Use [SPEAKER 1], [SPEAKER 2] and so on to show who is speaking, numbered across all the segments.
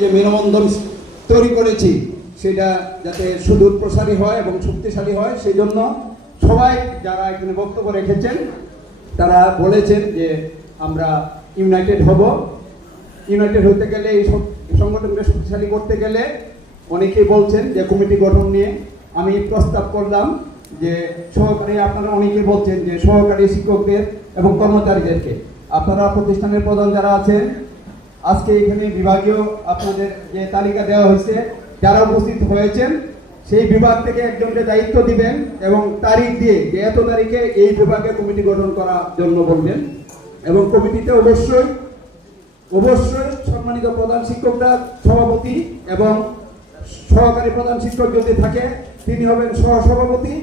[SPEAKER 1] যে মেলবন্ধন তৈরি করেছি, সেটা যাতে সুদূর প্রসারী হয় এবং শক্তিশালী হয় সেই জন্য সবাই যারা এখানে বক্তব্য রেখেছেন, তারা বলেছেন যে আমরা ইউনাইটেড হব। ইউনাইটেড হতে গেলে এই সংগঠনকে শক্তিশালী করতে গেলে অনেকেই বলছেন যে কমিটি গঠন নিয়ে। আমি প্রস্তাব করলাম যে সহকারী, আপনারা অনেকে বলছেন যে সহকারী শিক্ষকদের এবং কর্মচারীদেরকে। আপনারা প্রতিষ্ঠানের প্রধান যারা আছেন আজকে এখানে বিভাগীয় আপনাদের যে তালিকা দেওয়া হয়েছে, যারা উপস্থিত হয়েছেন, সেই বিভাগ থেকে একজনকে দায়িত্ব দিবেন এবং তারিখ দিয়ে যে এত তারিখে এই বিভাগে কমিটি গঠন করার জন্য বলবেন। এবং কমিটিতে অবশ্যই অবশ্যই সম্মানিত প্রধান শিক্ষকরা, সভাপতি এবং সহকারী প্রধান শিক্ষক যদি থাকে, তিনি হবেন সহসভাপতি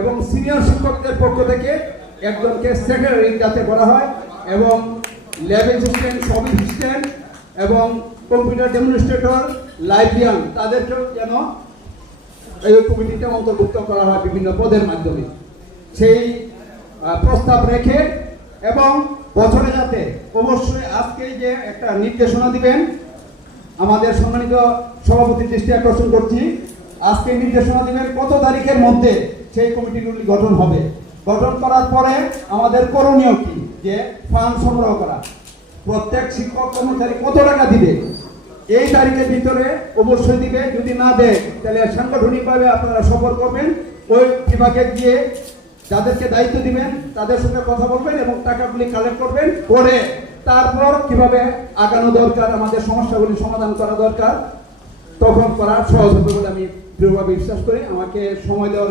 [SPEAKER 1] এবং সিনিয়র শিক্ষকদের পক্ষ থেকে একজনকে সেক্রেটারি যাতে করা হয় এবং ল্যাব অ্যাসিস্ট্যান্ট সব অ্যাসিস্ট্যান্ট এবং কম্পিউটার ডেমনস্ট্রেটর লাইব্রিয়ান তাদেরকেও যেন এই কমিটিতে অন্তর্ভুক্ত করা হয় বিভিন্ন পদের মাধ্যমে। সেই প্রস্তাব রেখে এবং বছরে যাতে অবশ্যই আজকে যে একটা নির্দেশনা দিবেন, আমাদের সম্মানিত সভাপতি দৃষ্টি আকর্ষণ করছি, আজকে নির্দেশনা দিবেন কত তারিখের মধ্যে সেই কমিটিগুলি গঠন হবে। গঠন করার পরে আমাদের করণীয় কি? যে ফান্ড সংগ্রহ করা। প্রত্যেক শিক্ষক কর্মচারী কত টাকা দিবে? এই তারিখের ভিতরে অবশ্যই দিবে, যদি না দেয়, তাহলে সাংগঠনিকভাবে আপনারা সফর করবেন। ওই বিভাগে গিয়ে যাদেরকে দায়িত্ব দিবেন, তাদের সঙ্গে কথা বলবেন এবং টাকাগুলি কালেক্ট করবেন, করে তারপর কীভাবে আগানো দরকার, আমাদের সমস্যাগুলি সমাধান করা দরকার, তখন করা সহজ হবে বলে আমি দৃঢ়ভাবে বিশ্বাস করি। আমাকে সময় দেওয়ার